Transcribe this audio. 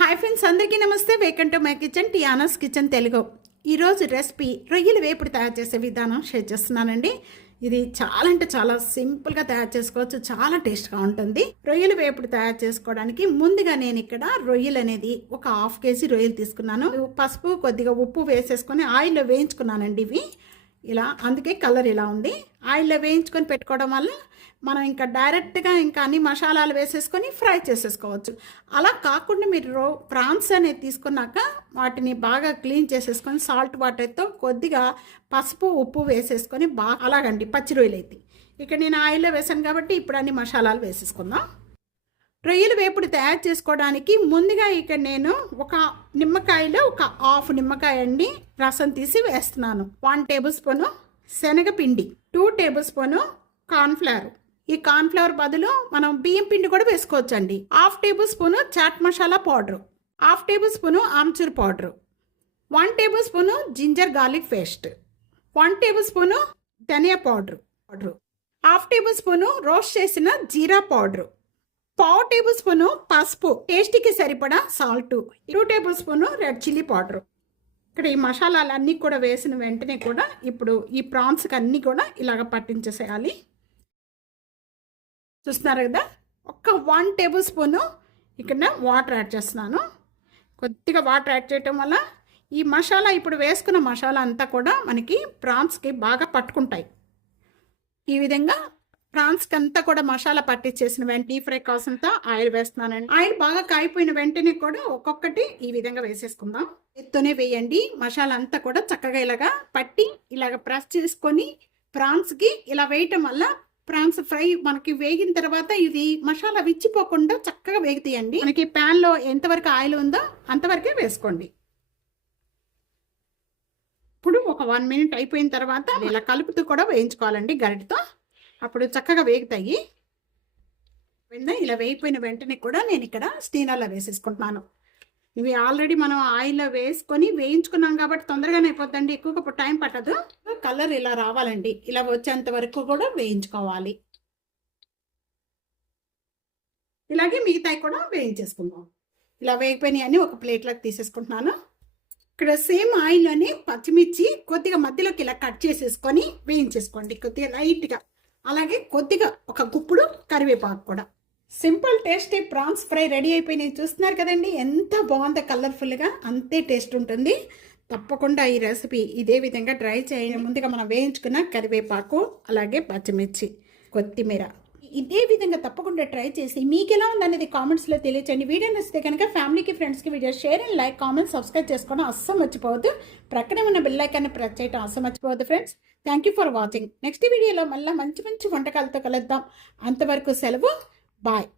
Hi friends, అందరికీ నమస్తే. Welcome to my kitchen, Tiana's kitchen Telugu. ఈరోజు రెసిపీ రొయ్యల వేపుడు తయారు చేసే విధానం షేర్ చేస్తున్నానండి. ఇది చాలా అంటే చాలా సింపుల్గా తయారు చేసుకోవచ్చు, చాలా టేస్ట్గా ఉంటుంది. రొయ్యల వేపుడు తయారు చేసుకోవడానికి ముందుగా నేను ఇక్కడ రొయ్యలు అనేది ఒక 1/2 kg రొయ్యలు తీసుకున్నాను. పసుపు కొద్దిగా ఉప్పు వేసేసుకొని ఆయిల్లో వేయించుకున్నానండి. ఇవి ఇలా, అందుకే కలర్ ఇలా ఉంది. ఆయిల్లో వేయించుకొని పెట్టుకోవడం వల్ల మనం ఇంకా డైరెక్ట్గా ఇంకా అన్ని మసాలాలు వేసేసుకొని ఫ్రై చేసేసుకోవచ్చు. అలా కాకుండా మీరు ప్రాన్స్ అనేది తీసుకున్నాక వాటిని బాగా క్లీన్ చేసేసుకొని సాల్ట్ వాటర్తో కొద్దిగా పసుపు ఉప్పు వేసేసుకొని బాగా అలాగండి పచ్చి రొయ్యలు అయితే. ఇక్కడ నేను ఆయిల్లో వేసాను కాబట్టి ఇప్పుడు అన్ని మసాలాలు వేసేసుకుందాం. రొయ్యల వేపుడు తయారు చేసుకోవడానికి ముందుగా ఇక్కడ నేను ఒక నిమ్మకాయలో ఒక 1/2 నిమ్మకాయ అండి రసం తీసి వేస్తున్నాను. 1 టేబుల్ స్పూను శనగపిండి, 2 టేబుల్ స్పూను కార్న్ఫ్లవర్. ఈ కార్న్ఫ్లవర్ బదులు మనం బియ్యం పిండి కూడా వేసుకోవచ్చు అండి. 1/2 table spoon chaat masala powder, 1/2 table spoon amchur powder, 1 table spoon ginger garlic paste, 1 table spoon ధనియా పౌడరు, 1/2 టేబుల్ స్పూను రోస్ట్ చేసిన జీరా పౌడరు, 1/4 టేబుల్ స్పూను పసుపు, టేస్ట్కి సరిపడా salt, 2 table spoon red chilli powder. ఇక్కడ ఈ మసాలాలన్నీ కూడా వేసిన వెంటనే కూడా ఇప్పుడు ఈ ప్రాన్స్కి అన్నీ కూడా ఇలాగ పట్టించేసేయాలి. చూస్తున్నారు కదా, ఒక 1 టేబుల్ స్పూను ఇక్కడ వాటర్ యాడ్ చేస్తున్నాను. కొద్దిగా వాటర్ యాడ్ చేయటం వల్ల ఈ మసాలా ఇప్పుడు వేసుకున్న మసాలా అంతా కూడా మనకి ప్రాన్స్కి బాగా పట్టుకుంటాయి. ఈ విధంగా ప్రాన్స్కి అంతా కూడా మసాలా పట్టించేసిన వెంటనే డీప్ ఫ్రై కాసంతా ఆయిల్ వేస్తున్నానండి. ఆయిల్ బాగా కాయిపోయిన వెంటనే కూడా ఒక్కొక్కటి ఈ విధంగా వేసేసుకుందాం. ఎత్తునే వేయండి. మసాలా అంతా కూడా చక్కగా ఇలాగా పట్టి ఇలాగ ప్రెస్ చేసుకొని ప్రాన్స్కి ఇలా వేయటం వల్ల ప్రాన్స్ ఫ్రై మనకి వేగిన తర్వాత ఇది మసాలా విచ్చిపోకుండా చక్కగా వేగుతాయండి. మనకి ప్యాన్లో ఎంతవరకు ఆయిల్ ఉందో అంతవరకే వేసుకోండి. ఇప్పుడు ఒక 1 మినిట్ అయిపోయిన తర్వాత ఇలా కలుపుతూ కూడా వేయించుకోవాలండి గరిటతో, అప్పుడు చక్కగా వేగుతాయి. ఇలా వేగిపోయిన వెంటనే కూడా నేను ఇక్కడ స్టీనర్లో వేసేసుకుంటున్నాను. ఇవి ఆల్రెడీ మనం ఆయిల్లో వేసుకొని వేయించుకున్నాం కాబట్టి తొందరగానే అయిపోద్దండి, ఎక్కువగా టైం పట్టదు. కలర్ ఇలా రావాలండి, ఇలా వచ్చేంత వరకు కూడా వేయించుకోవాలి. ఇలాగే మిగతాయి కూడా వేయించేసుకుందాం. ఇలా వేగిపోయినాయి అన్ని ఒక ప్లేట్లోకి తీసేసుకుంటున్నాను. ఇక్కడ సేమ్ ఆయిల్లోనే పచ్చిమిర్చి కొద్దిగా మధ్యలోకి ఇలా కట్ చేసేసుకొని వేయించేసుకోండి కొద్దిగా లైట్గా. అలాగే కొద్దిగా ఒక గుప్పుడు కరివేపాకు కూడా. Simple tasty prawns fry ready అయిపోయినాయి. చూస్తున్నారు కదండి, ఎంత బాగుందో కలర్ఫుల్గా, అంతే టేస్ట్ ఉంటుంది. తప్పకుండా ఈ రెసిపీ ఇదే విధంగా ట్రై చేయండి. ముందుగా మనం వేయించుకున్న కరివేపాకు, అలాగే పచ్చిమిర్చి, కొత్తిమీర ఇదే విధంగా తప్పకుండా ట్రై చేసి మీకు ఎలా ఉందనేది కామెంట్స్లో తెలియచేయండి. వీడియో నచ్చితే కనుక ఫ్యామిలీకి ఫ్రెండ్స్కి video share and like, comment, subscribe చేసుకోవడం అస్సలు మర్చిపోవద్దు. ప్రక్కనే ఉన్న బెల్ ఐకాన్ని ప్రెస్ చేయడం అస్సలు మర్చిపోవద్దు friends. Thank you for watching. Next వీడియోలో మళ్ళీ మంచి మంచి వంటకాలతో కలుద్దాం. అంతవరకు సెలవు, బాయ్.